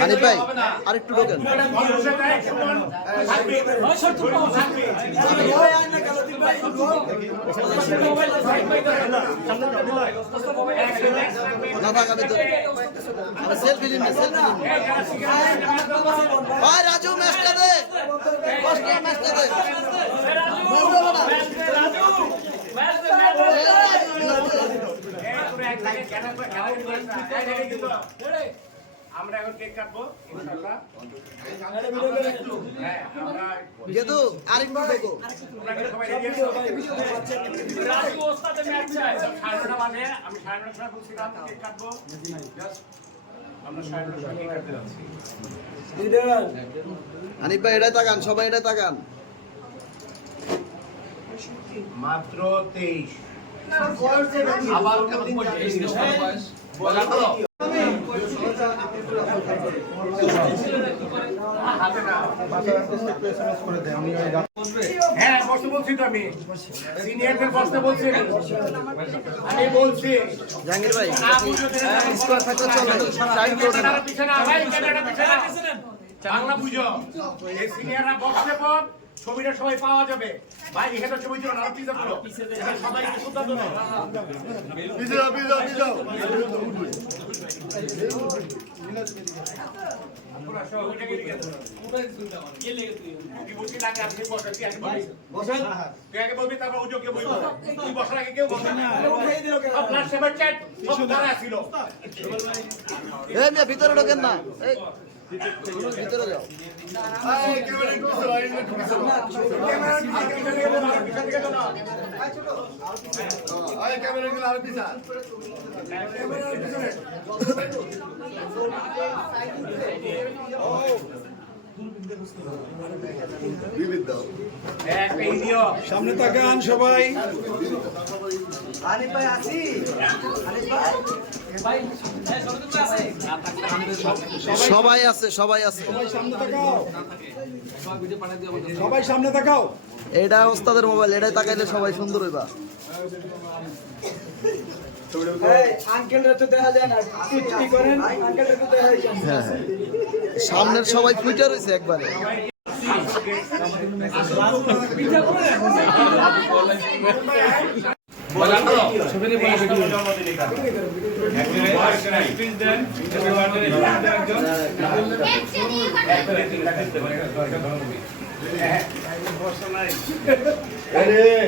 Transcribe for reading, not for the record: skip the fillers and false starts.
হানিফ ভাই আরেকটু ঢোকেন। সেলফি নিন সেলফি নিন। ভাই রাজু ম্যাচটা দে, ম্যাচটা দে। আমরা এখন কেক কাটবো ইনশাআল্লাহ। হ্যাঁ আমরা গেদু আরেকটু ঢোকো। সবাই রেডি আছো? রাজু ওস্তাদের ম্যাচ চাই। 9:30 বাজে আমি 9:30 সময় বলছিলাম কেক কাটবো। জাস্ট আমরা 9:30 সময় কেক কাটতে যাচ্ছি। হানিফ ভাই এটা তাকান, সবাই এটা তাকান। মাত্র 23 আবার কেমন বয়স বলা তো হ্যাঁ বসে বলছি তো আমি সিনিয়রদের বসতে বলছি আমি বলছি জাহাঙ্গীর ভাই স্কোয়ার থাকলে চলে, টাইম ওঠে না। পিছনে ভাই ক্যামেরাটা পিছনে বাংলা বুঝো এই সিনিয়ররা বসতে পর ছবিটা সবাই পাওয়া যাবে ভাই এখানে ছবি ছিল না পিছে পুরো সবাই একটু শুনতে দাও পিছে যাও পুরো সব ওইটাকে দিয়ে দাও কি লেগে তুই কি বলছিস না আপনি বসে তুই আগে বসেন তুই আগে বলবি তারপর ওজোকে বলবো তুই বসার আগে কেউ বসে না আপনার সেবার চ্যাট সব দাঁড়া ছিল এই মিয়া ভিতরে ঢোকেন না, এই ভিতরে যাও। সামনে তাকান সবাই। সবাই আছে, সবাই আছে। সামনে তাকাও, সবাই সামনে তাকাও। এটা ওস্তাদের মোবাইল, এটাই তাকাইলে সবাই সুন্দর হইবা। হ্যাঁ হ্যাঁ, সামনের সবাই ফুটে রয়েছে একবারে। Ready?